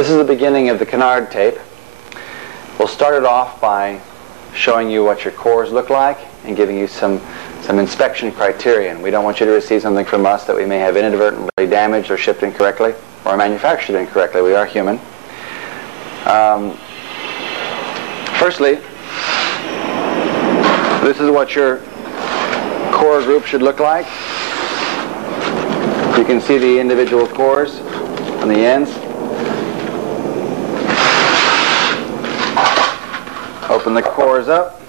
This is the beginning of the Canard tape. We'll start it off by showing you what your cores look like and giving you some inspection criterion. We don't want you to receive something from us that we may have inadvertently damaged or shipped incorrectly or manufactured incorrectly. We are human. Firstly, this is what your core group should look like. You can see the individual cores on the ends. Open the cores up.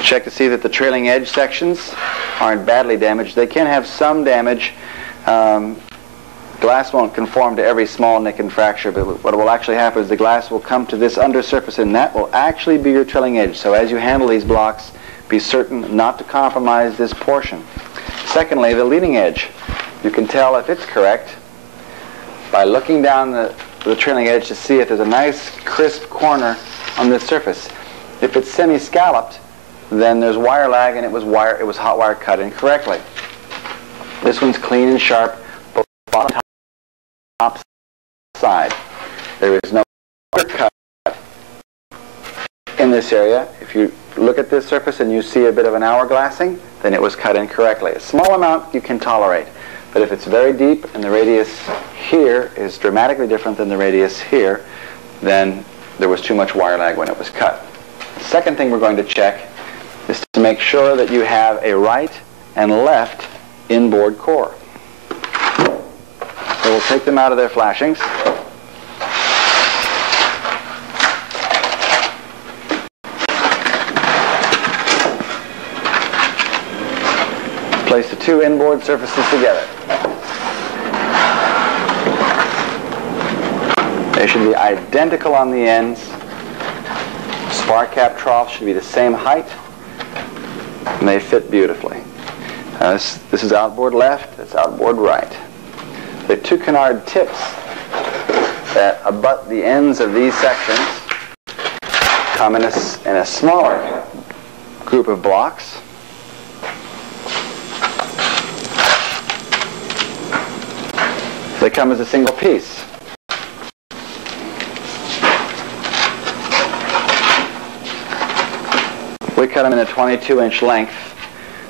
Check to see that the trailing edge sections aren't badly damaged. They can have some damage. Glass won't conform to every small nick and fracture, but what will actually happen is the glass will come to this undersurface, and that will actually be your trailing edge. So as you handle these blocks, be certain not to compromise this portion. Secondly, the leading edge. You can tell if it's correct by looking down the trailing edge to see if there's a nice crisp corner on this surface. If it's semi-scalloped, then there's wire lag and it was hot wire cut incorrectly. This one's clean and sharp, both bottom and top side. There is no cut in this area. If you look at this surface and you see a bit of an hourglassing, then it was cut incorrectly. A small amount you can tolerate, but if it's very deep and the radius here is dramatically different than the radius here, then there was too much wire lag when it was cut. The second thing we're going to check is to make sure that you have a right and left inboard core. So we'll take them out of their flashings. Place the two inboard surfaces together. They should be identical on the ends. Spark cap troughs should be the same height, and they fit beautifully. This is outboard left, that's outboard right. The two Canard tips that abut the ends of these sections come in a smaller group of blocks. They come as a single piece. We cut them in a 22-inch length,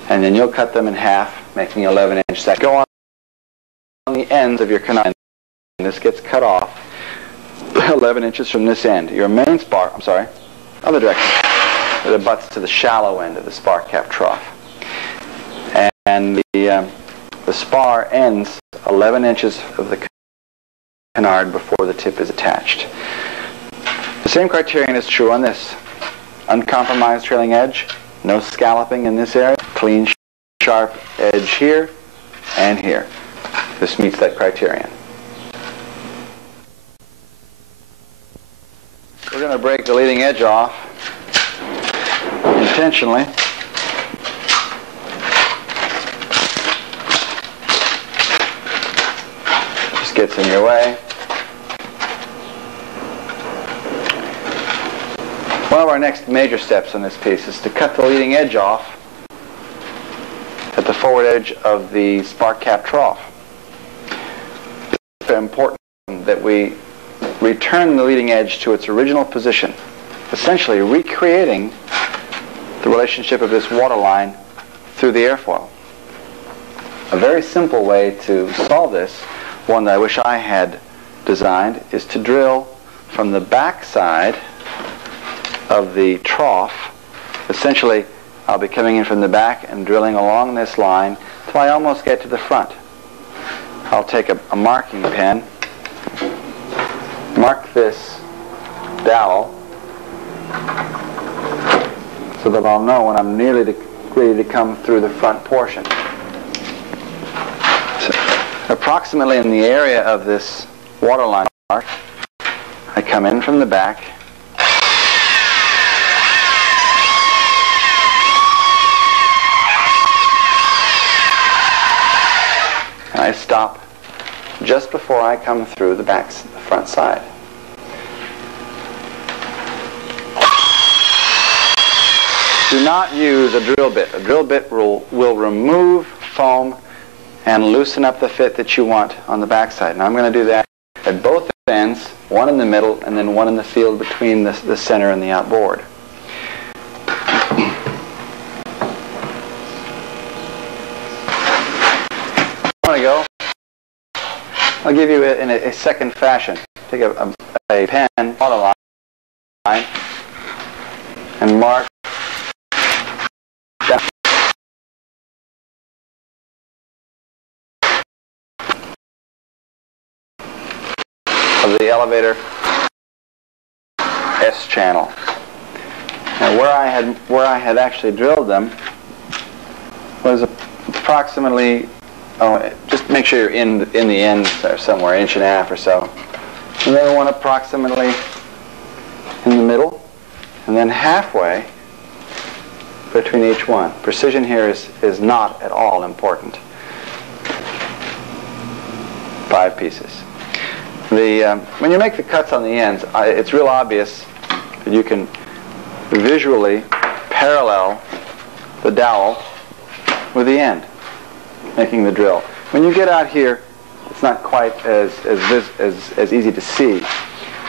and then you'll cut them in half, making 11-inch sections. Go on the ends of your Canard, and this gets cut off 11 inches from this end. Your main spar, other direction. It abuts to the shallow end of the spark cap trough. And the spar ends 11 inches of the Canard before the tip is attached. The same criterion is true on this. Uncompromised trailing edge, no scalloping in this area, clean, sharp edge here and here. This meets that criterion. We're going to break the leading edge off intentionally. Just gets in your way. One of our next major steps on this piece is to cut the leading edge off at the forward edge of the spark cap trough. It's very important that we return the leading edge to its original position, essentially recreating the relationship of this waterline through the airfoil. A very simple way to solve this, one that I wish I had designed, is to drill from the back side of the trough. Essentially, I'll be coming in from the back and drilling along this line till I almost get to the front. I'll take a marking pen, mark this dowel so that I'll know when I'm nearly ready to come through the front portion. So, approximately in the area of this waterline mark, I come in from the back, and I stop just before I come through the front side. Do not use a drill bit. A drill bit will remove foam and loosen up the fit that you want on the backside. Now I'm going to do that at both ends, one in the middle and then one in the field between the center and the outboard. Go. I'll give you it in a second fashion. Take a pen, auto line, and mark down of the elevator S channel. Now where I had actually drilled them was approximately, just make sure you're in the end or somewhere, 1.5 inches or so. And then one approximately in the middle, and then halfway between each one. Precision here is not at all important. 5 pieces. When you make the cuts on the ends, it's real obvious that you can visually parallel the dowel with the end, making the drill. When you get out here, it's not quite as easy to see.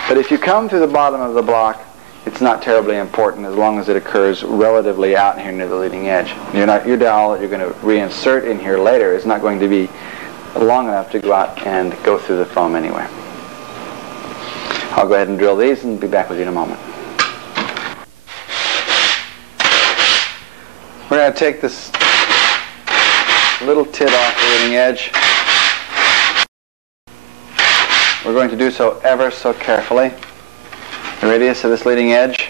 But if you come through the bottom of the block, it's not terribly important as long as it occurs relatively out here near the leading edge. Your dowel that you're going to reinsert in here later is not going to be long enough to go out and go through the foam anyway. I'll go ahead and drill these and be back with you in a moment. We're going to take this little tit off the leading edge. We're going to do so ever so carefully. The radius of this leading edge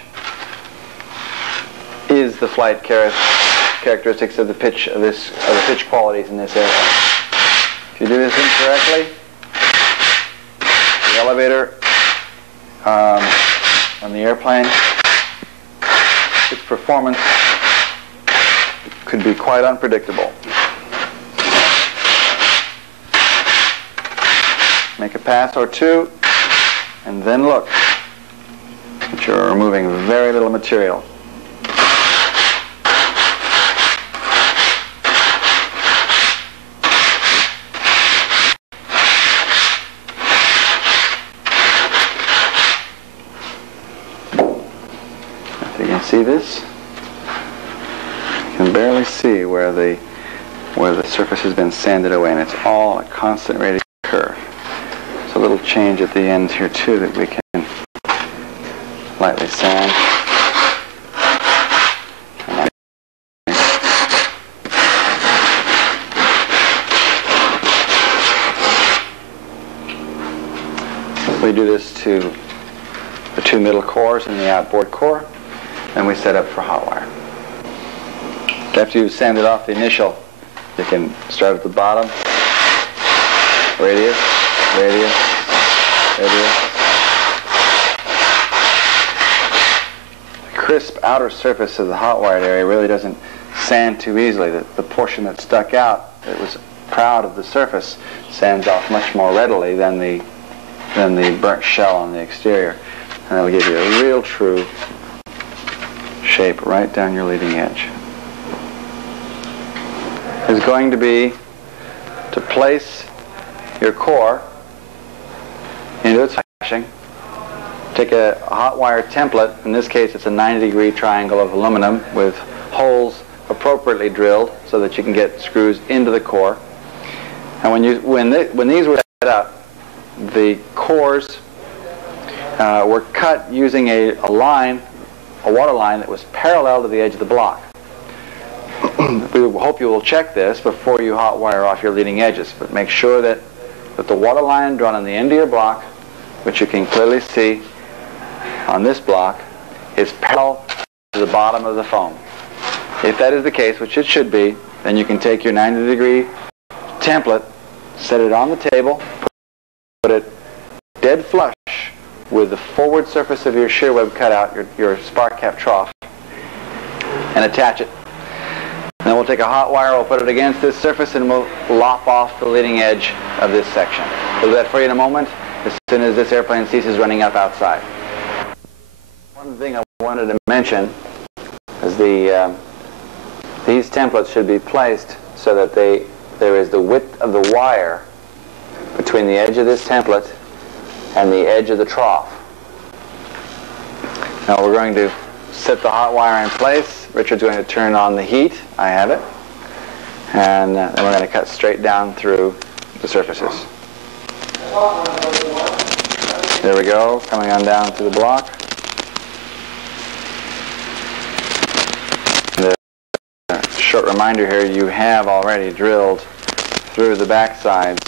is the flight characteristics of the pitch of the pitch qualities in this airplane. If you do this incorrectly, the elevator on the airplane, its performance could be quite unpredictable. Make a pass or two, and then look that you're removing very little material. If you can see this, you can barely see where the surface has been sanded away, and it's all a constant radius curve. A little change at the ends here too that we can lightly sand. We do this to the 2 middle cores and the outboard core, and we set up for hot wire. After you've sanded off the initial, you can start at the bottom, radius, radius, radius. The crisp outer surface of the hot wired area really doesn't sand too easily. The portion that stuck out, that was proud of the surface, sands off much more readily than the burnt shell on the exterior. And that'll give you a real true shape right down your leading edge. Is going to be to place your core into its flashing. Take a hot wire template. In this case, it's a 90-degree triangle of aluminum with holes appropriately drilled so that you can get screws into the core. And when these were set up, the cores were cut using a water line that was parallel to the edge of the block. We hope you will check this before you hot wire off your leading edges, but make sure that the water line drawn on the end of your block, which you can clearly see on this block, is parallel to the bottom of the foam. If that is the case, which it should be, then you can take your 90-degree template, set it on the table, put it dead flush with the forward surface of your shear web cutout, your spark cap trough, and attach it. And then we'll take a hot wire, we'll put it against this surface, and we'll lop off the leading edge of this section. We'll do that for you in a moment, as soon as this airplane ceases running up outside. One thing I wanted to mention is these templates should be placed so that they there is the width of the wire between the edge of this template and the edge of the trough. Now we're going to set the hot wire in place. Richard's going to turn on the heat. I have it. And then we're going to cut straight down through the surfaces. There we go, coming on down to the block. A short reminder here, you have already drilled through the back sides.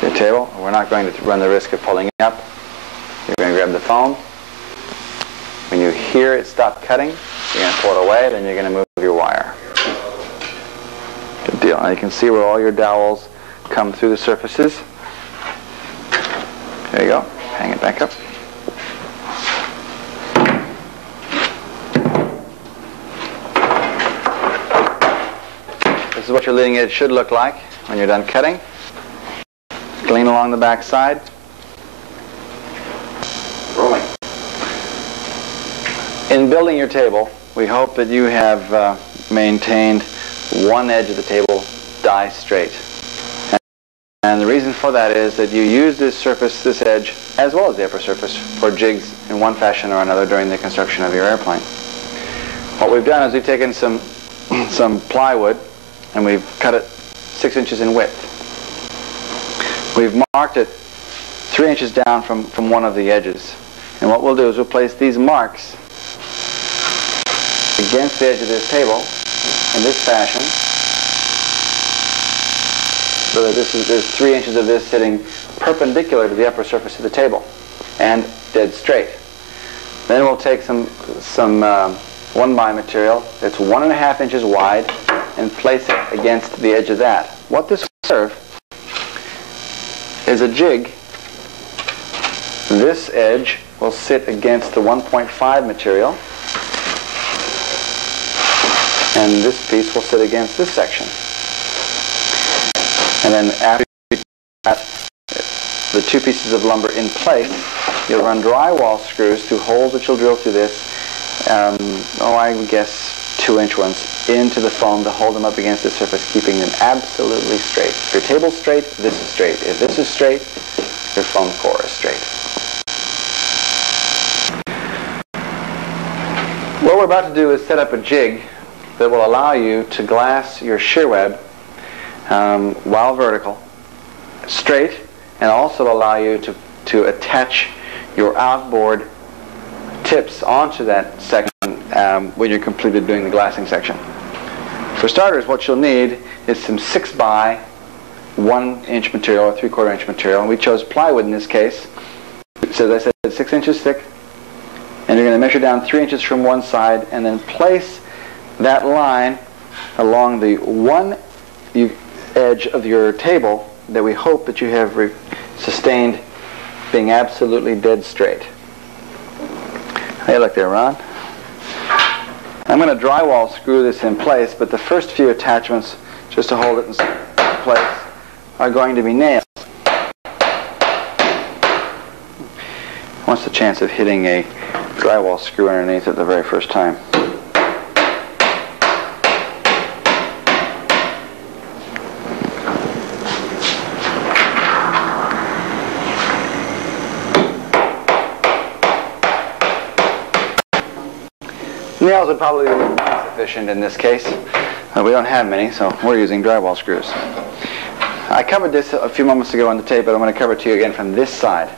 Your table. We're not going to run the risk of pulling up. You're going to grab the foam. When you hear it stop cutting, you're going to pull it away, then you're going to move your wire. Good deal. Now you can see where all your dowels come through the surfaces. There you go. Hang it back up. This is what your leading edge should look like when you're done cutting. Clean along the back side. Rolling. In building your table, we hope that you have maintained one edge of the table die straight. And the reason for that is that you use this surface, this edge, as well as the upper surface, for jigs in one fashion or another during the construction of your airplane. What we've done is we've taken some plywood and we've cut it 6 inches in width. We've marked it 3 inches down from one of the edges. And what we'll do is we'll place these marks against the edge of this table in this fashion, so that there's 3 inches of this sitting perpendicular to the upper surface of the table and dead straight. Then we'll take some 1x material that's 1.5 inches wide and place it against the edge of that. What this will serve is a jig. This edge will sit against the 1.5 material, and this piece will sit against this section. And then after you put the two pieces of lumber in place, you'll run drywall screws through holes that you'll drill through this, I would guess 2-inch ones, into the foam to hold them up against the surface, keeping them absolutely straight. If your table's straight, this is straight. If this is straight, your foam core is straight. What we're about to do is set up a jig that will allow you to glass your shear web while vertical, straight, and also allow you to attach your outboard tips onto that section when you're completed doing the glassing section. For starters, what you'll need is some 6x 1-inch material or 3/4 inch material, and we chose plywood in this case. So as I said, it's 6 inches thick, and you're going to measure down 3 inches from one side and then place that line along the one edge of your table that we hope that you have sustained being absolutely dead straight. Hey, look there, Ron. I'm going to drywall screw this in place, but the first few attachments, just to hold it in place, are going to be nailed. What's the chance of hitting a drywall screw underneath it the very first time? Nails would probably be sufficient in this case. We don't have many, so we're using drywall screws. I covered this a few moments ago on the tape, but I'm going to cover it to you again from this side.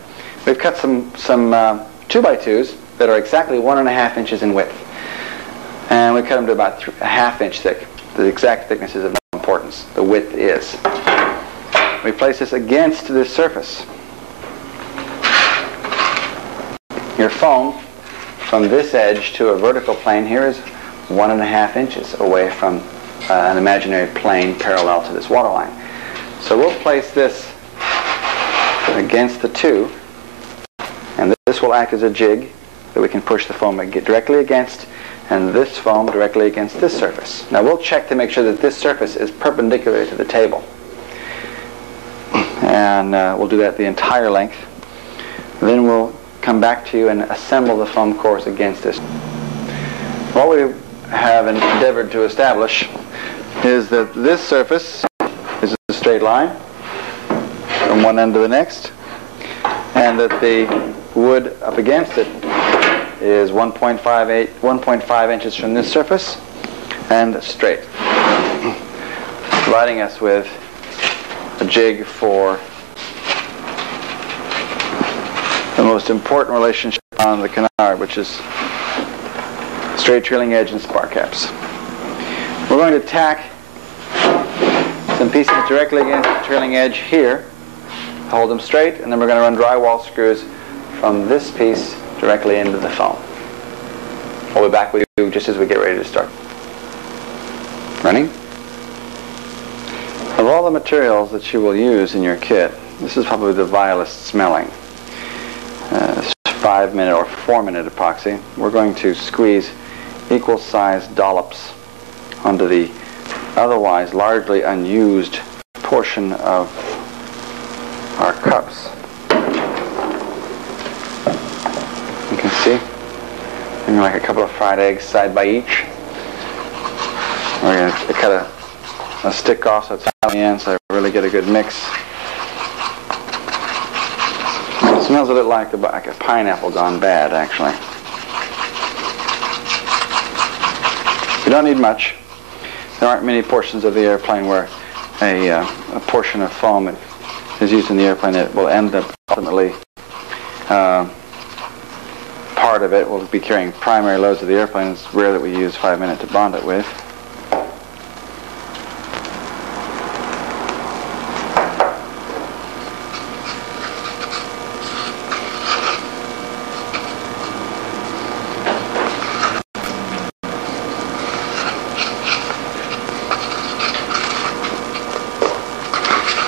We've cut some 2x2s that are exactly 1.5 inches in width. And we cut them to about 1/2 inch thick. The exact thickness is of no importance. The width is. We place this against this surface. Your foam from this edge to a vertical plane here is 1.5 inches away from an imaginary plane parallel to this waterline. So we'll place this against the two, and this will act as a jig that we can push the foam directly against, and this foam directly against this surface. Now we'll check to make sure that this surface is perpendicular to the table, and we'll do that the entire length. Then we'll come back to you and assemble the foam cores against this. What we have endeavored to establish is that this surface is a straight line from one end to the next, and that the wood up against it is 1.5 inches from this surface and straight, providing us with a jig for the most important relationship on the Canard, which is straight trailing edge and spar caps. We're going to tack some pieces directly against the trailing edge here, hold them straight, and then we're going to run drywall screws from this piece directly into the foam. We'll be back with you just as we get ready to start. Running. Of all the materials that you will use in your kit, this is probably the vilest smelling. 5-minute or 4-minute epoxy. We're going to squeeze equal-sized dollops onto the otherwise largely unused portion of our cups. You can see, maybe like a couple of fried eggs side by each. We're going to cut a stick off so it's on the end so I really get a good mix. It smells a bit like a pineapple gone bad, actually. You don't need much. There aren't many portions of the airplane where a portion of foam is used in the airplane that will end up ultimately part of it will be carrying primary loads of the airplane. It's rare that we use 5-minute to bond it with.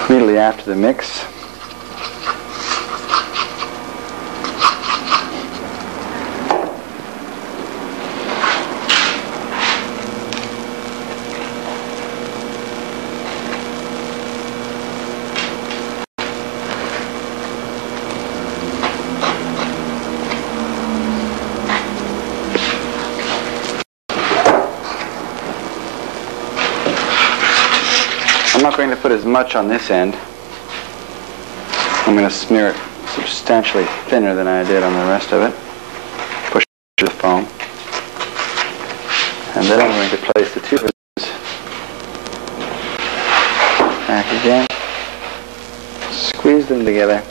Immediately after the mix, I'm not going to put as much on this end. I'm going to smear it substantially thinner than I did on the rest of it. Push the foam. And then I'm going to place the two back again. Squeeze them together.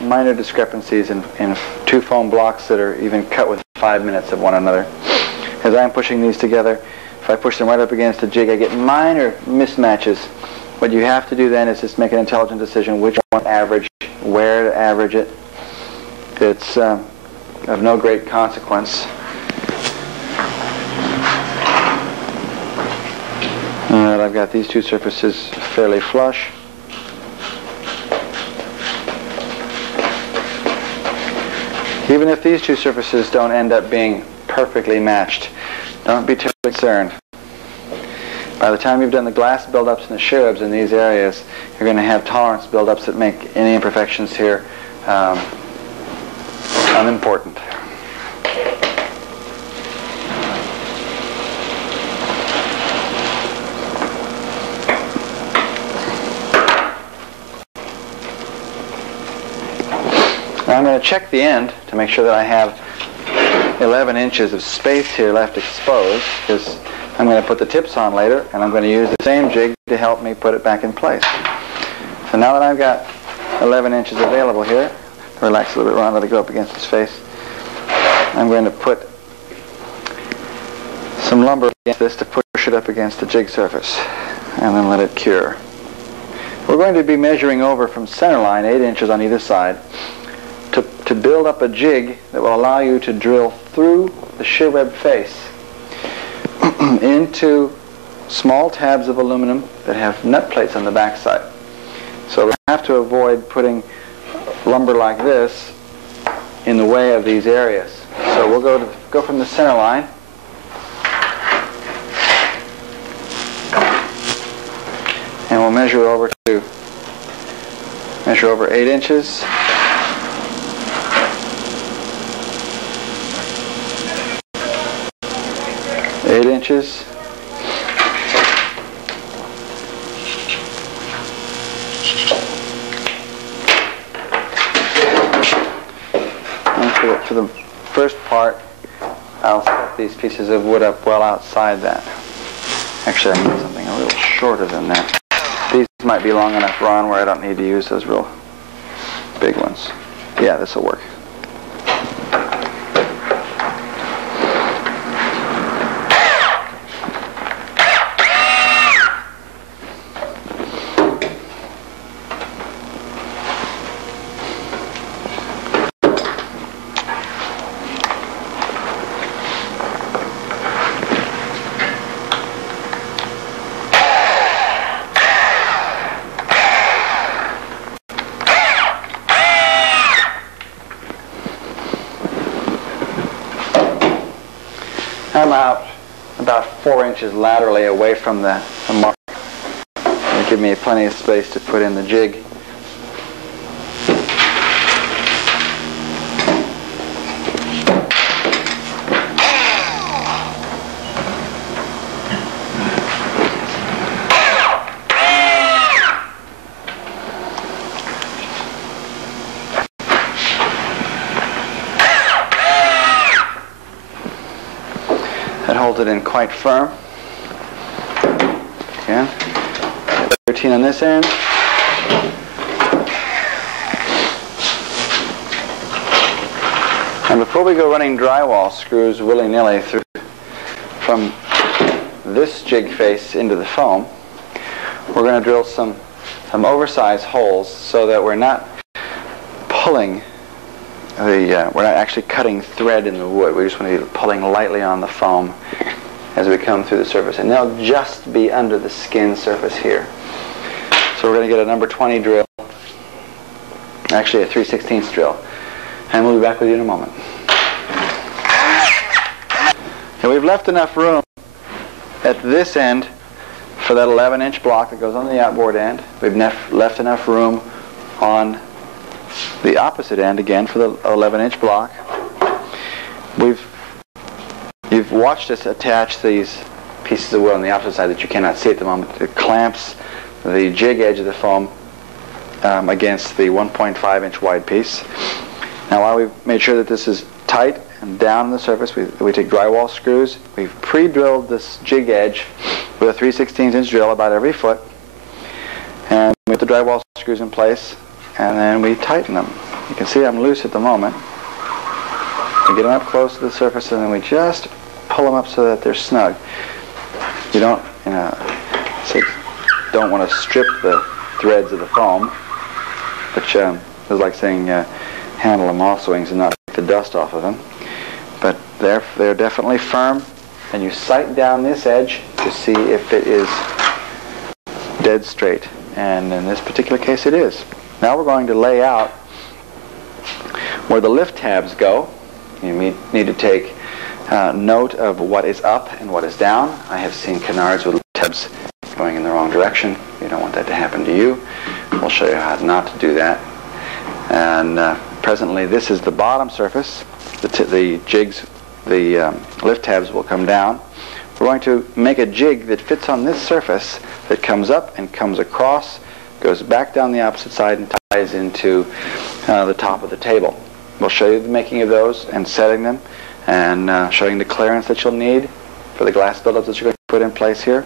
Minor discrepancies in two foam blocks that are even cut with 5 minutes of one another. As I'm pushing these together, if I push them right up against the jig, I get minor mismatches. What you have to do then is just make an intelligent decision which one to average, where to average it. It's of no great consequence. I've got these two surfaces fairly flush. Even if these two surfaces don't end up being perfectly matched, don't be too concerned. By the time you've done the glass buildups and the cherubs in these areas, you're going to have tolerance buildups that make any imperfections here unimportant. Now I'm going to check the end to make sure that I have 11 inches of space here left exposed, because I'm going to put the tips on later, and I'm going to use the same jig to help me put it back in place. So now that I've got 11 inches available here, relax a little bit, Ron, let it go up against his face. I'm going to put some lumber against this to push it up against the jig surface, and then let it cure. We're going to be measuring over from center line 8 inches on either side to build up a jig that will allow you to drill through the shear web face into small tabs of aluminum that have nut plates on the backside. So we have to avoid putting lumber like this in the way of these areas. So we'll go from the center line. And we'll measure over 8 inches. And for the first part, I'll set these pieces of wood up well outside that. Actually, I need something a little shorter than that. These might be long enough, Ron, where I don't need to use those real big ones. Yeah, this will work. I'm out about 4 inches laterally away from the mark. It'll give me plenty of space to put in the jig. That holds it in quite firm. Again, 13 on this end. And before we go running drywall screws willy-nilly through from this jig face into the foam, we're going to drill some oversized holes so that we're not pulling we're not actually cutting thread in the wood. We just want to be pulling lightly on the foam as we come through the surface. And they'll just be under the skin surface here. So we're going to get a number 20 drill, actually a 3/16 drill. And we'll be back with you in a moment. And we've left enough room at this end for that 11-inch block that goes on the outboard end. We've left enough room on the opposite end again for the 11-inch block. You've watched us attach these pieces of wood on the opposite side that you cannot see at the moment. It clamps the jig edge of the foam against the 1.5-inch wide piece. Now, while we've made sure that this is tight and down on the surface, we take drywall screws. We've pre-drilled this jig edge with a 3/16 drill about every foot, and we put the drywall screws in place, and then we tighten them. You can see I'm loose at the moment. We get them up close to the surface, and then we just pull them up so that they're snug. You don't, don't want to strip the threads of the foam, which is like saying handle the moth's wings and not take the dust off of them. But they're definitely firm, and you sight down this edge to see if it is dead straight. And in this particular case, it is. Now we're going to lay out where the lift tabs go. You need to take note of what is up and what is down. I have seen Canards with lift tabs going in the wrong direction. You don't want that to happen to you. We'll show you how not to do that. And presently, this is the bottom surface. The lift tabs will come down. We're going to make a jig that fits on this surface that comes up and comes across, goes back down the opposite side, and ties into the top of the table. We'll show you the making of those and setting them, and showing the clearance that you'll need for the glass buildups that you're going to put in place here.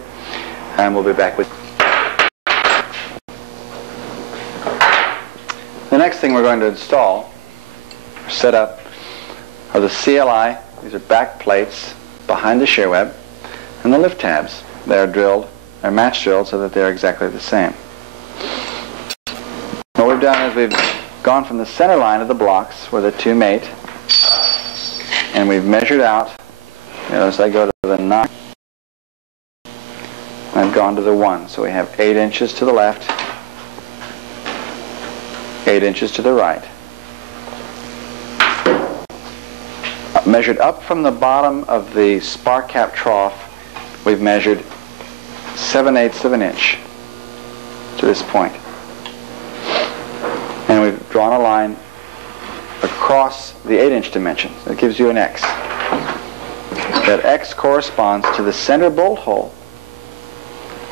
And we'll be back with the next thing we're going to install, or set up, are the CLI. These are back plates behind the shear web, and the lift tabs. They're drilled, they're match drilled so that they're exactly the same. What we've done is we've gone from the center line of the blocks where the two mate, and we've measured out, as I go to the 9, I've gone to the 1. So we have 8 inches to the left, 8 inches to the right. Measured up from the bottom of the spark cap trough, we've measured 7/8 of an inch to this point. And we've drawn a line across the 8-inch dimension. That gives you an X. That X corresponds to the center bolt hole.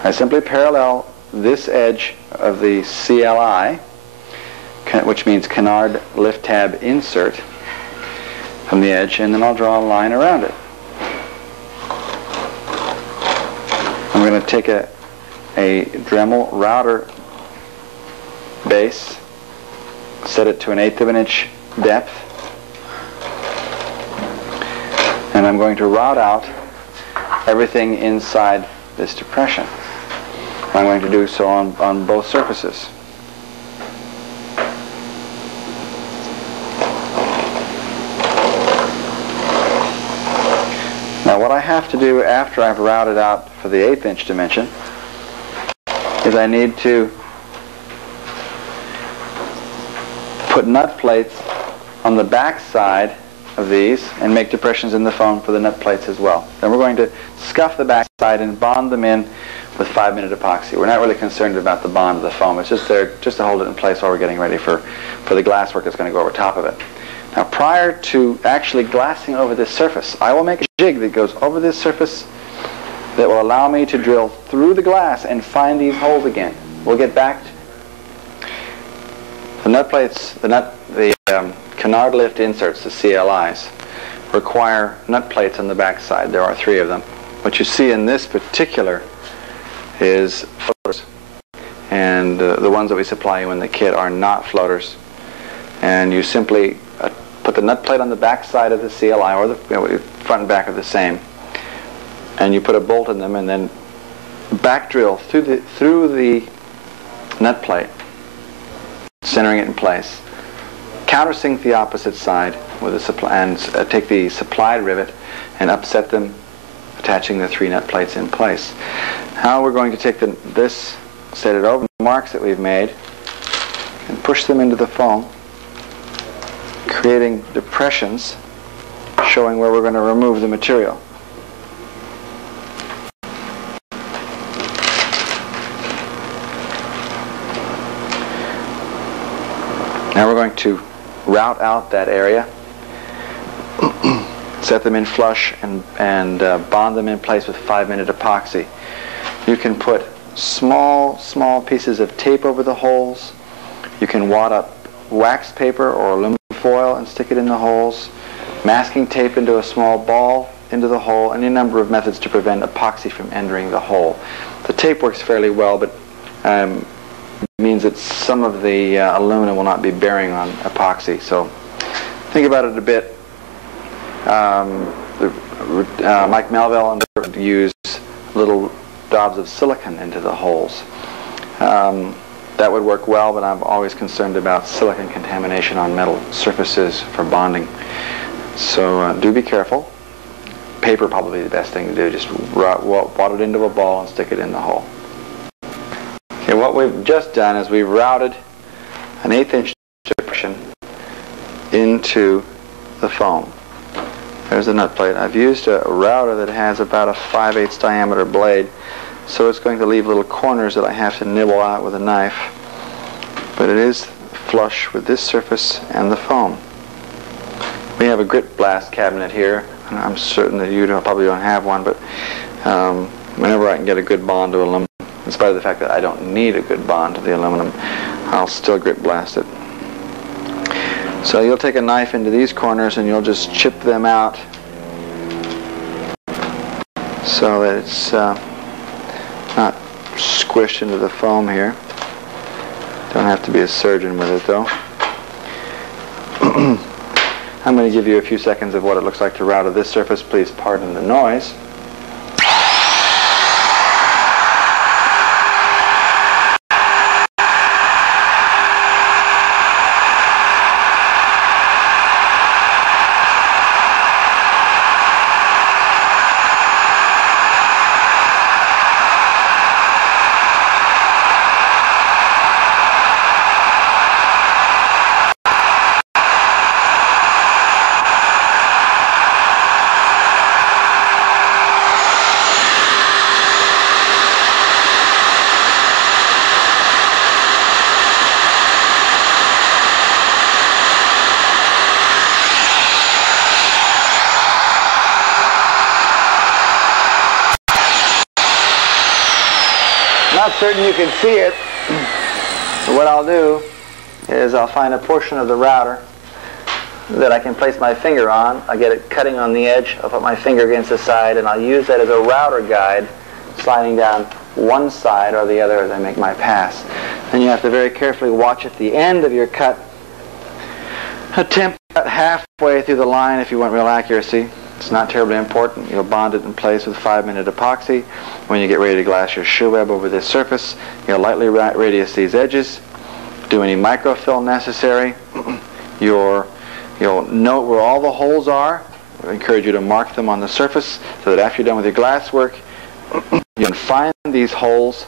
I simply parallel this edge of the CLI, which means Canard lift tab insert, from the edge, and then I'll draw a line around it. I'm going to take a Dremel router base, set it to an 1/8 of an inch depth, and I'm going to route out everything inside this depression. I'm going to do so on both surfaces. Now what I have to do after I've routed out for the 1/8 inch dimension is I need to put nut plates on the back side of these and make depressions in the foam for the nut plates as well. Then we're going to scuff the back side and bond them in with 5-minute epoxy. We're not really concerned about the bond of the foam. It's just there just to hold it in place while we're getting ready for the glass work that's going to go over top of it. Now prior to actually glassing over this surface, I will make a jig that goes over this surface that will allow me to drill through the glass and find these holes again. We'll get back to the nut plates, the Canard lift inserts, the CLIs, require nut plates on the back side. There are 3 of them. What you see in this particular is floaters, and the ones that we supply you in the kit are not floaters. And you simply put the nut plate on the back side of the CLI, or the front and back are the same, and you put a bolt in them, and then back drill through the nut plate, centering it in place. Countersink the opposite side with and take the supplied rivet and upset them, attaching the 3 nut plates in place. Now we're going to take this, set it over the marks that we've made, and push them into the foam, creating depressions showing where we're going to remove the material. Now we're going to route out that area, set them in flush, and bond them in place with 5-minute epoxy. You can put small pieces of tape over the holes. You can wad up wax paper or aluminum foil and stick it in the holes, masking tape into a small ball into the hole, any number of methods to prevent epoxy from entering the hole. The tape works fairly well, but means that some of the aluminum will not be bearing on epoxy. So think about it a bit. Mike Melville and Burt use little daubs of silicon into the holes. That would work well, but I'm always concerned about silicon contamination on metal surfaces for bonding. So do be careful. Paper probably the best thing to do. Just wad it into a ball and stick it in the hole. Okay, what we've just done is we've routed an 1/8 inch depression into the foam. There's the nut plate. I've used a router that has about a 5/8 diameter blade, so it's going to leave little corners that I have to nibble out with a knife. But it is flush with this surface and the foam. We have a grit blast cabinet here. I'm certain that you probably don't have one, but whenever I can get a good bond to aluminum, in spite of the fact that I don't need a good bond to the aluminum, I'll still grit blast it. So you'll take a knife into these corners and you'll just chip them out so that it's not squished into the foam here. Don't have to be a surgeon with it though. I'm going to give you a few seconds of what it looks like to router this surface. Please pardon the noise. Not certain you can see it, but what I'll do is I'll find a portion of the router that I can place my finger on. I get it cutting on the edge. I'll put my finger against the side, and I'll use that as a router guide, sliding down one side or the other as I make my pass. Then you have to very carefully watch at the end of your cut. Attempt to cut halfway through the line if you want real accuracy. It's not terribly important. You'll bond it in place with 5-minute epoxy. When you get ready to glass your shoe web over this surface, you'll lightly radius these edges. Do any microfill necessary. You'll note where all the holes are. I encourage you to mark them on the surface so that after you're done with your glass work, you can find these holes,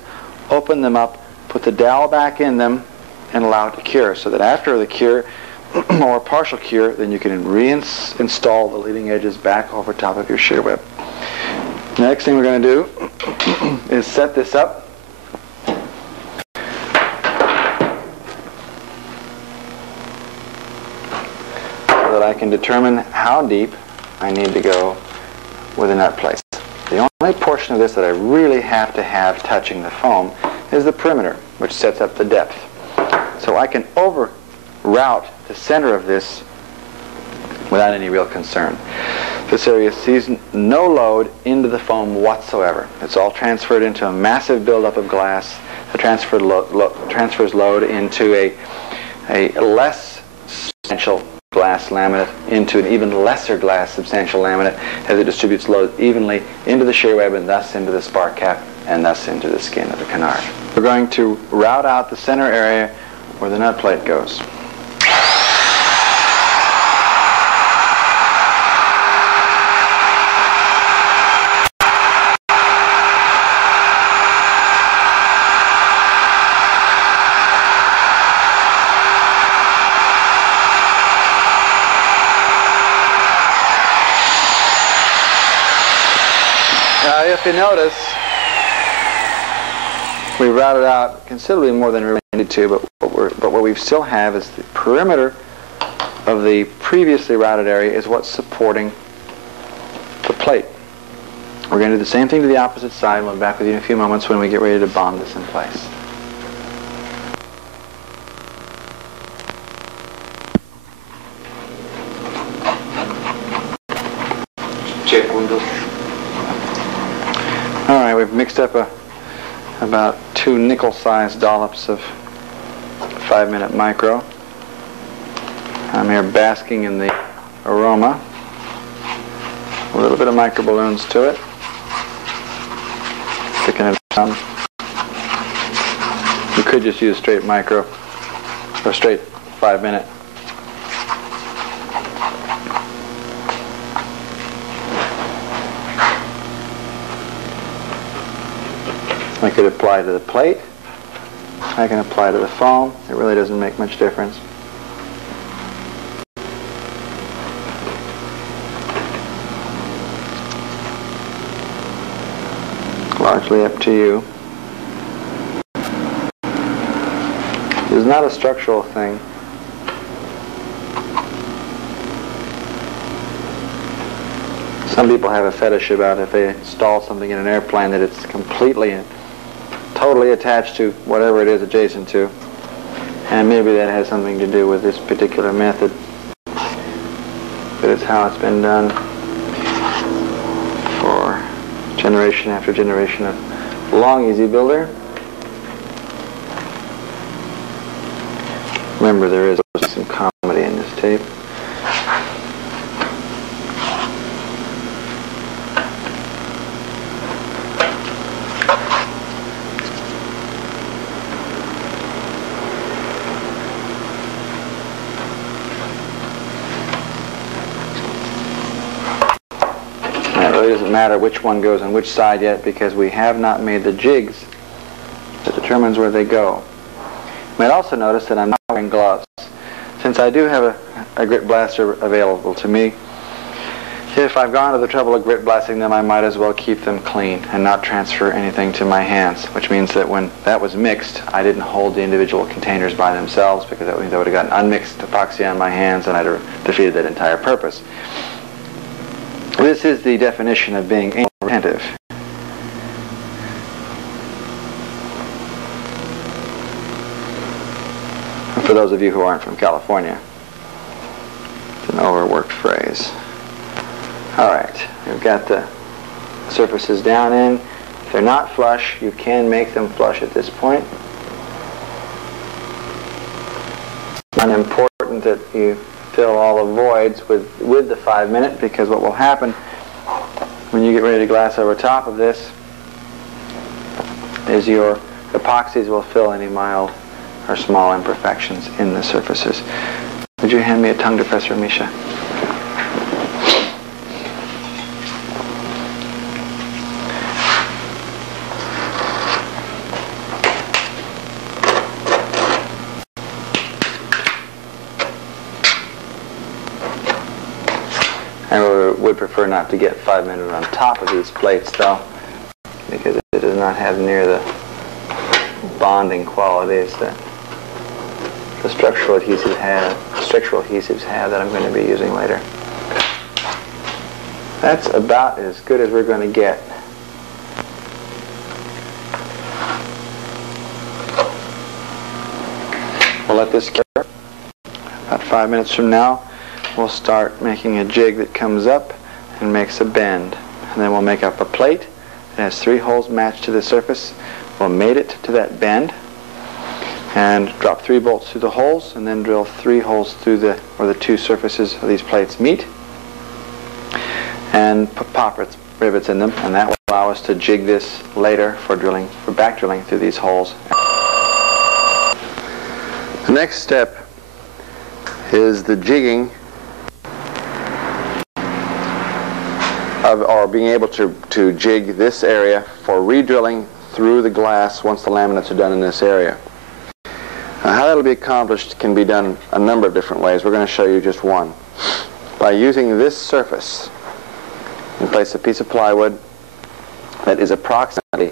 open them up, put the dowel back in them, and allow it to cure. So that after the cure, or partial cure, then you can reinstall the leading edges back over top of your shear web. The next thing we're going to do is set this up. So that I can determine how deep I need to go with a nut plate. The only portion of this that I really have to have touching the foam is the perimeter, which sets up the depth. So I can route the center of this without any real concern. This area sees no load into the foam whatsoever. It's all transferred into a massive buildup of glass that transfers load into a less substantial glass laminate into an even lesser glass substantial laminate as it distributes load evenly into the shear web and thus into the spark cap and thus into the skin of the canard. We're going to route out the center area where the nut plate goes. If you notice, we routed out considerably more than we really needed to, but what we still have is the perimeter of the previously routed area is what's supporting the plate. We're going to do the same thing to the opposite side. We'll be back with you in a few moments when we get ready to bond this in place. Check windows. All right, we've mixed up about 2 nickel-sized dollops of 5-minute micro. I'm here basking in the aroma. A little bit of micro balloons to it. Thicken it down. You could just use straight micro or straight 5-minute. I could apply to the plate. I can apply to the foam. It really doesn't make much difference. Largely up to you. It's not a structural thing. Some people have a fetish about if they install something in an airplane that it's completely and totally attached to whatever it is adjacent to. And maybe that has something to do with this particular method. But it's how it's been done for generation after generation of long easy builder. Remember, there is some comedy in this tape. It doesn't matter which one goes on which side yet because we have not made the jigs that determines where they go. You might also notice that I'm not wearing gloves. Since I do have a grit blaster available to me, if I've gone to the trouble of grit blasting them, I might as well keep them clean and not transfer anything to my hands, which means that when that was mixed, I didn't hold the individual containers by themselves because that means I would have gotten unmixed epoxy on my hands and I'd have defeated that entire purpose. This is the definition of being anal retentive. For those of you who aren't from California, it's an overworked phrase. Alright, we've got the surfaces down in. If they're not flush, you can make them flush at this point. It's unimportant that you fill all the voids with the 5-minute, because what will happen when you get ready to glass over top of this is your epoxies will fill any mild or small imperfections in the surfaces. Would you hand me a tongue depressor, Misha? I would prefer not to get 5-minute on top of these plates, though, because it does not have near the bonding qualities that the structural adhesives have that I'm going to be using later. That's about as good as we're going to get. We'll let this cure. About 5 minutes from now, we'll start making a jig that comes up and makes a bend. And then we'll make up a plate that has 3 holes matched to the surface. We'll mate it to that bend and drop 3 bolts through the holes, and then drill 3 holes through where the 2 surfaces of these plates meet, and put pop rivets in them, and that will allow us to jig this later for back drilling through these holes. The next step is the jigging or being able to jig this area for re-drilling through the glass once the laminates are done in this area. How that will be accomplished can be done a number of different ways. We're going to show you just one. By using this surface, you place a piece of plywood that is approximately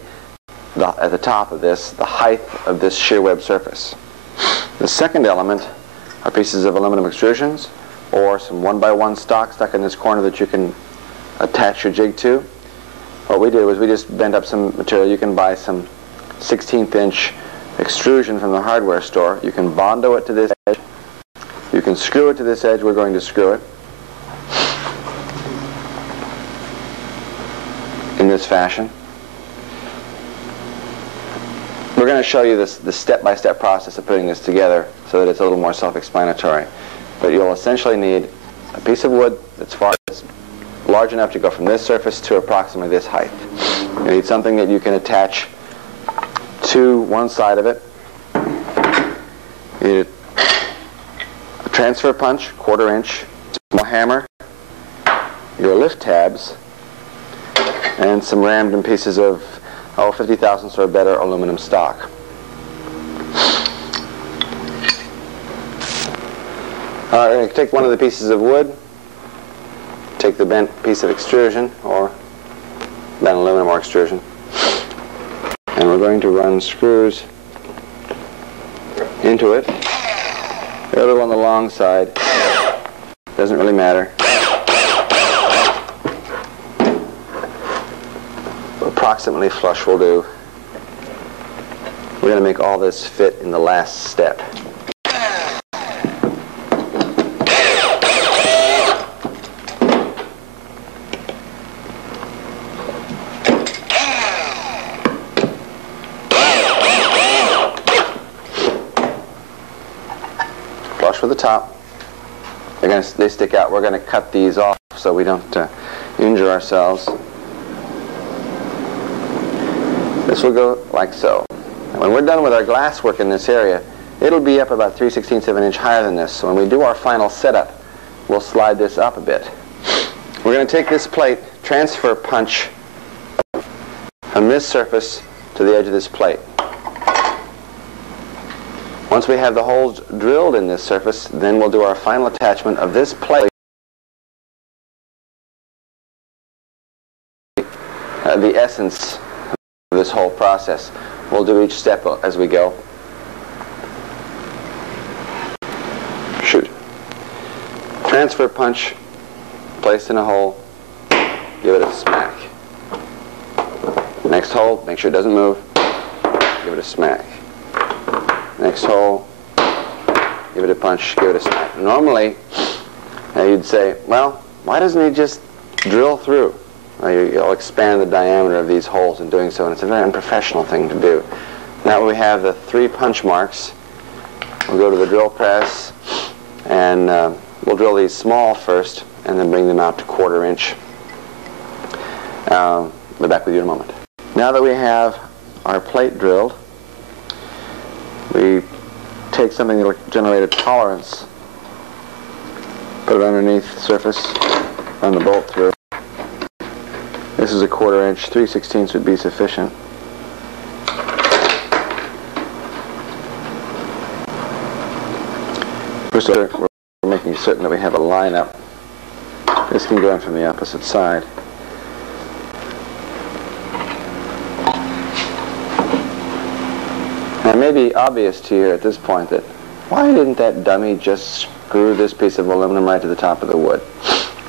at the top of this, the height of this shear web surface. The second element are pieces of aluminum extrusions or some 1x1 stock stuck in this corner that you can attach your jig to. What we did was we just bent up some material. You can buy some 16th inch extrusion from the hardware store. You can bondo it to this edge. You can screw it to this edge. We're going to screw it in this fashion. We're going to show you the step-by-step process of putting this together so that it's a little more self-explanatory. But you'll essentially need a piece of wood that's large enough to go from this surface to approximately this height. You need something that you can attach to one side of it. You need a transfer punch, 1/4 inch, small hammer, your lift tabs, and some rammed in pieces of 50 thousandths or better aluminum stock. We're going to take one of the pieces of wood, take the bent piece of extrusion, or bent aluminum or extrusion, and we're going to run screws into it. They're a little on the long side. Doesn't really matter. Approximately flush will do. We're going to make all this fit in the last step. Flush with the top. They stick out. We're going to cut these off so we don't injure ourselves. This will go like so. And when we're done with our glass work in this area, it'll be up about 3/16 of an inch higher than this. So when we do our final setup, we'll slide this up a bit. We're going to take this plate, transfer punch from this surface to the edge of this plate. Once we have the holes drilled in this surface, then we'll do our final attachment of this plate, the essence of this whole process. We'll do each step as we go. Shoot. Transfer punch, placed in a hole, give it a smack. Next hole, make sure it doesn't move, give it a smack. Next hole, give it a punch, give it a smack. Normally, you'd say, well, why doesn't he just drill through? You'll expand the diameter of these holes in doing so, and it's a very unprofessional thing to do. Now we have the 3 punch marks. We'll go to the drill press, and we'll drill these small first, and then bring them out to 1/4 inch. I'll be back with you in a moment. Now that we have our plate drilled, we take something that will generate a tolerance, put it underneath the surface, run the bolt through. This is a 1/4 inch, 3/16 would be sufficient. First, we're making certain that we have a line up. This can go in from the opposite side. Now, it may be obvious to you at this point that why didn't that dummy just screw this piece of aluminum right to the top of the wood?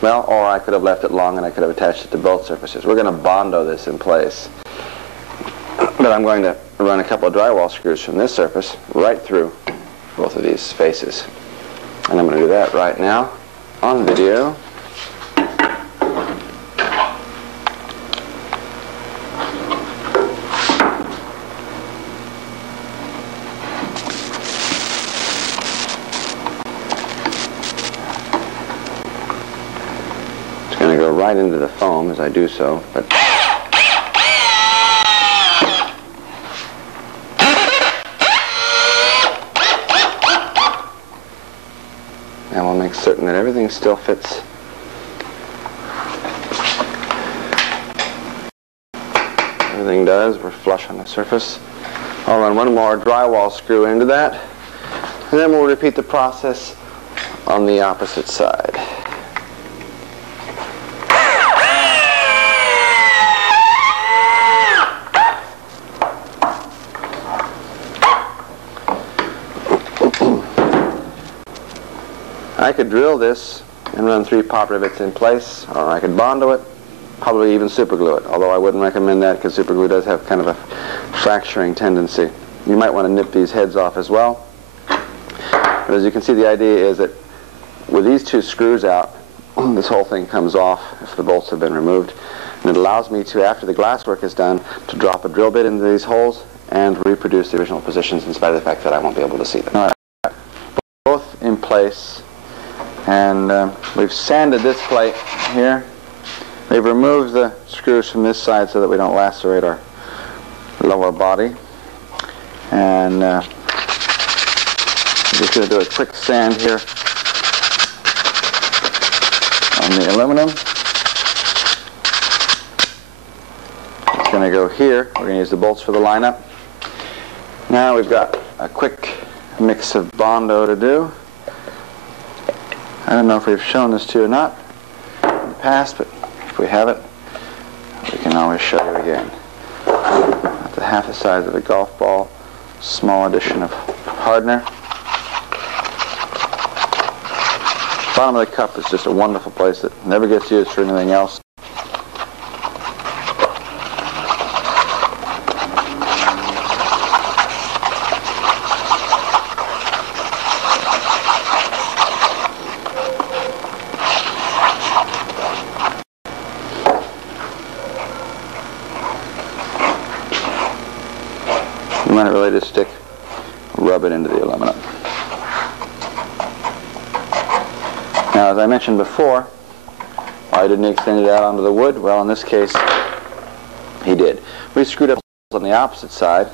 Well, or I could have left it long and I could have attached it to both surfaces. We're going to Bondo this in place. But I'm going to run a couple of drywall screws from this surface right through both of these faces. And I'm going to do that right now on video. Right into the foam as I do so, but and we'll make certain that everything still fits. Everything does. We're flush on the surface. I'll run one more drywall screw into that, and then we'll repeat the process on the opposite side. I could drill this and run 3 pop rivets in place, or I could Bondo it, probably even super glue it, although I wouldn't recommend that because super glue does have kind of a fracturing tendency. You might want to nip these heads off as well. But as you can see, the idea is that with these 2 screws out, this whole thing comes off if the bolts have been removed, and it allows me to, after the glasswork is done, to drop a drill bit into these holes and reproduce the original positions in spite of the fact that I won't be able to see them. All right. Both in place. And we've sanded this plate here. We've removed the screws from this side so that we don't lacerate our lower body. And I'm just going to do a quick sand here on the aluminum. It's going to go here. We're going to use the bolts for the lineup. Now we've got a quick mix of Bondo to do. I don't know if we've shown this to you or not in the past, but if we haven't, we can always show you again. At the half the size of a golf ball, small addition of hardener. Bottom of the cup is just a wonderful place that never gets used for anything else. You want it really to stick, rub it into the aluminum. Now, as I mentioned before, why didn't he extend it out onto the wood? Well, in this case, he did. We screwed up on the opposite side.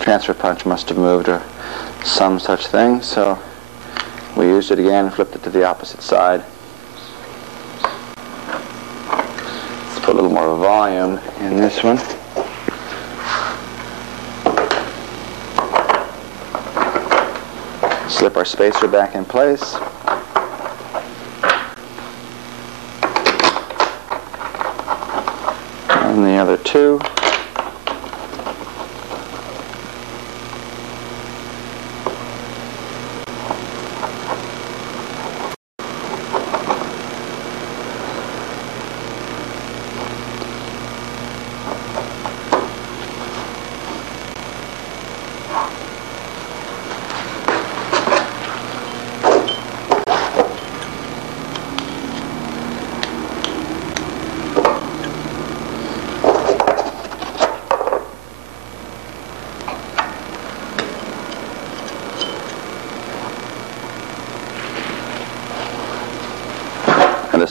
Transfer punch must have moved or some such thing, so we used it again, flipped it to the opposite side. Let's put a little more volume in this one. Slip our spacer back in place. And the other 2.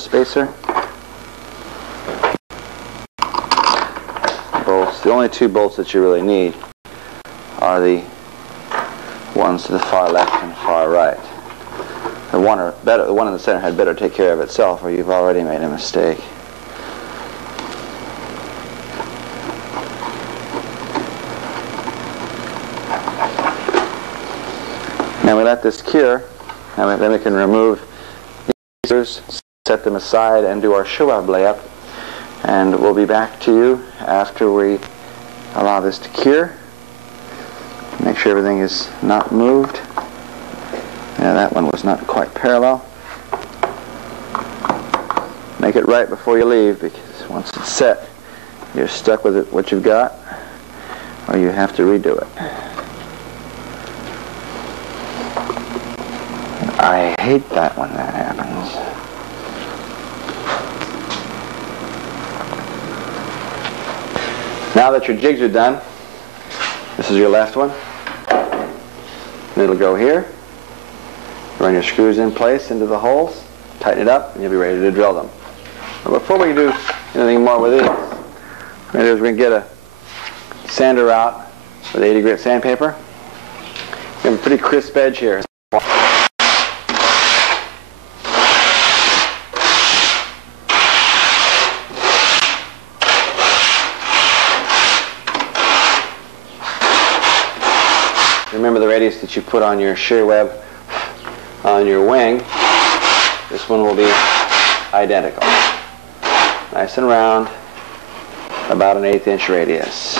spacer. Bolts. The only two bolts that you really need are the ones to the far left and far right. The one in the center had better take care of itself, or you've already made a mistake. Now we let this cure, and then we can remove these screws, set them aside, and do our shoe-up layup. And we'll be back to you after we allow this to cure. Make sure everything is not moved. Yeah, that one was not quite parallel. Make it right before you leave, because once it's set, you're stuck with it, what you've got, or you have to redo it. I hate that when that happens. Now that your jigs are done, this is your left one. And it'll go here. Run your screws in place into the holes, tighten it up, and you'll be ready to drill them. But before we do anything more with these, we're going to get a sander out with 80 grit sandpaper. We have a pretty crisp edge here. Remember the radius that you put on your shear web on your wing. This one will be identical. Nice and round, about an 1/8 inch radius.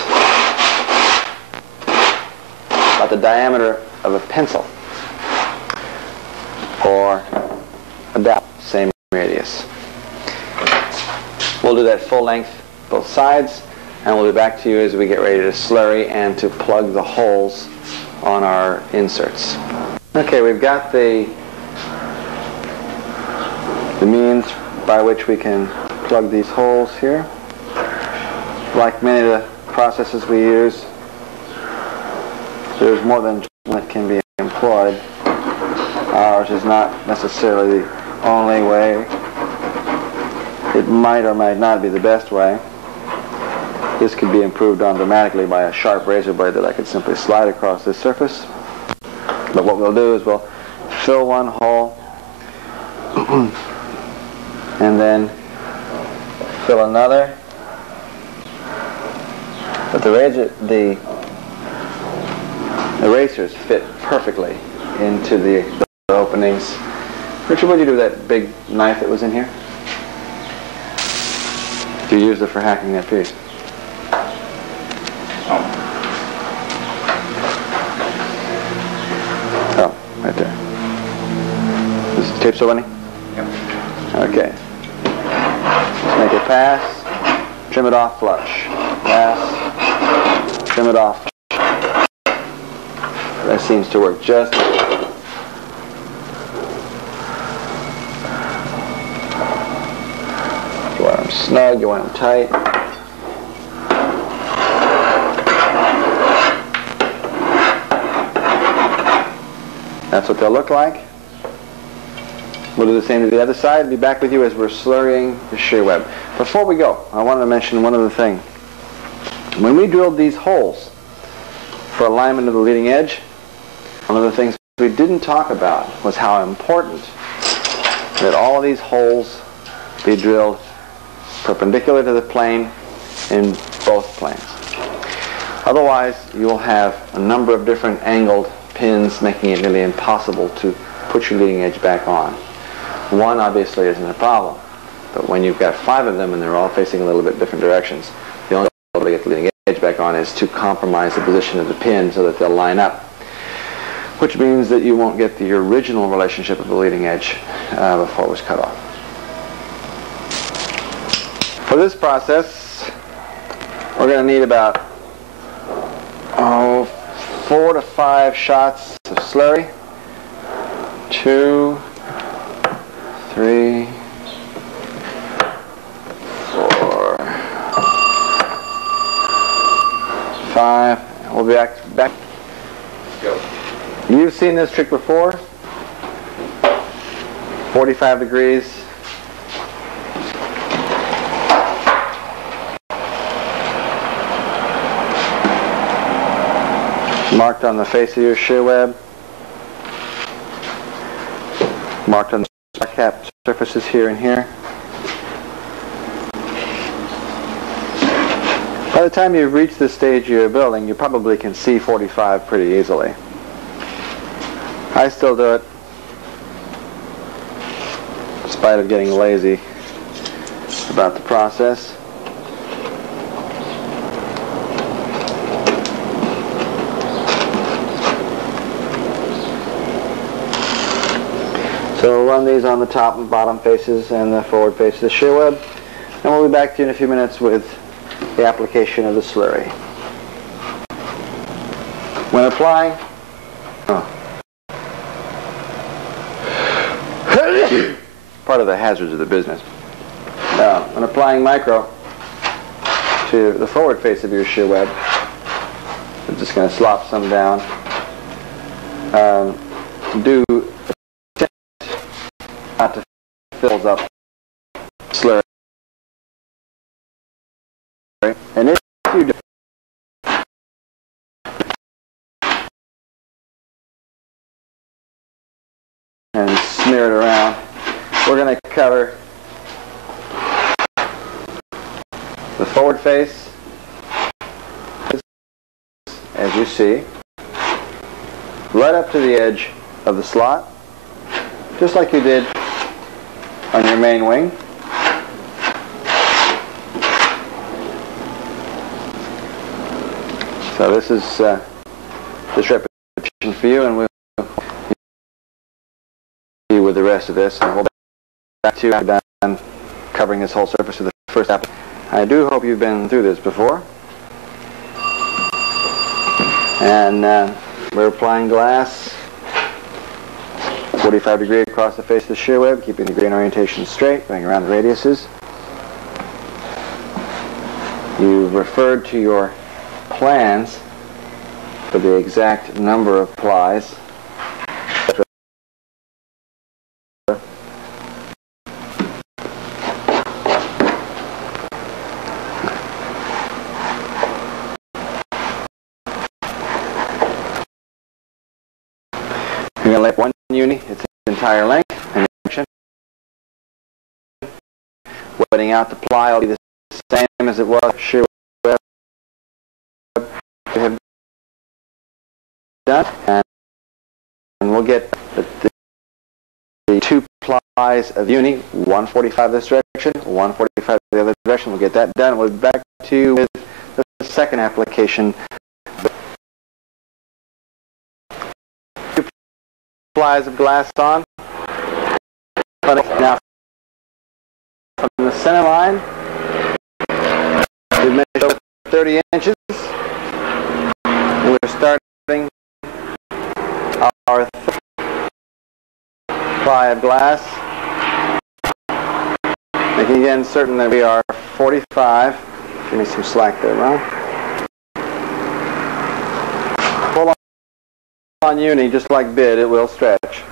About the diameter of a pencil or a dowel, same radius. We'll do that full length both sides, and we'll be back to you as we get ready to slurry and to plug the holes on our inserts. Okay, we've got the means by which we can plug these holes here. Like many of the processes we use, there's more than one that can be employed. Ours is not necessarily the only way. It might or might not be the best way. This could be improved on dramatically by a sharp razor blade that I could simply slide across this surface. But what we'll do is we'll fill one hole and then fill another. But the erasers fit perfectly into the openings. Richard, what did you do with that big knife that was in here? You used it for hacking that piece. Oh, right there. Is the tape still running? Yep. Okay. Just make it pass, trim it off flush. Pass, trim it off. That seems to work just. You want them snug, you want them tight. That's what they'll look like. We'll do the same to the other side. Be back with you as we're slurrying the shear web. Before we go, I wanted to mention one other thing. When we drilled these holes for alignment of the leading edge, one of the things we didn't talk about was how important that all of these holes be drilled perpendicular to the plane in both planes. Otherwise, you'll have a number of different angled pins, making it nearly impossible to put your leading edge back on. One obviously isn't a problem, but when you've got 5 of them and they're all facing a little bit different directions, the only way to get the leading edge back on is to compromise the position of the pin so that they'll line up, which means that you won't get the original relationship of the leading edge before it was cut off. For this process, we're going to need about 4 to 5 shots of slurry. 2, 3, 4, 5. We'll be back. Go. You've seen this trick before. 45 degrees marked on the face of your shear web, marked on the spar cap surfaces here and here. By the time you've reached this stage of your building, you probably can see 45 pretty easily. I still do it, in spite of getting lazy about the process. So we'll run these on the top and bottom faces and the forward face of the shear web, and we'll be back to you in a few minutes with the application of the slurry. When applying, part of the hazards of the business. When applying micro to the forward face of your shear web, I'm just going to slop some down. Do not to fill up slurry. And if you do, and smear it around, we're going to cover the forward face, as you see, right up to the edge of the slot, just like you did on your main wing. So this is this repetition for you, and we'll see with the rest of this. And we'll be back to done covering this whole surface of the first application. I do hope you've been through this before. And we're applying glass 45 degree across the face of the shear web, keeping the grain orientation straight, going around the radiuses. You've referred to your plans for the exact number of plies. You're going to let one uni its entire length and direction. Wetting out the ply will be the same as it was shear web we have done, and we'll get the two plies of uni, 145 this direction, 145 the other direction. We'll get that done. We'll be back to you with the second application. Two plies of glass on. Now from the center line, we measure 30 inches. We're starting our third ply of glass, making again certain that we are 45. Give me some slack there, Ron. Pull on uni, just like bid, it will stretch.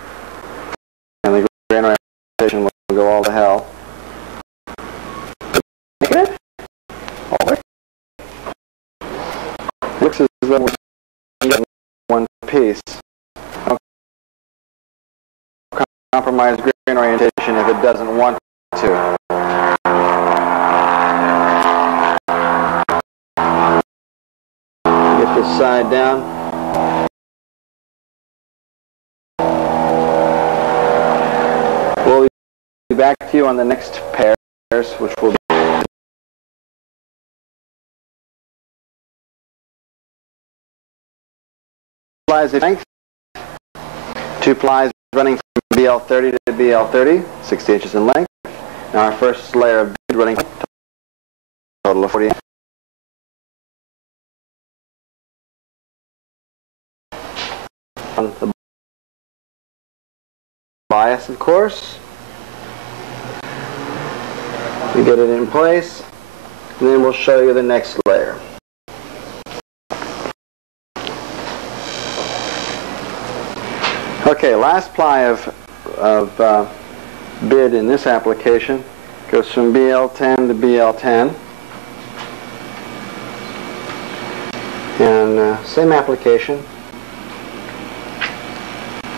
And the grain orientation will go all to hell. Looks as though we're getting one piece. Don't compromise grain orientation if it doesn't want to. Get this side down. We'll be back to you on the next pairs, which will be plies of length, two plies running from BL30 to BL30, 60 inches in length. Now our first layer of bead running total of 40 inches. On the bias, of course. We get it in place, and then we'll show you the next layer. Okay, last ply of bid in this application goes from BL10 to BL10. And same application.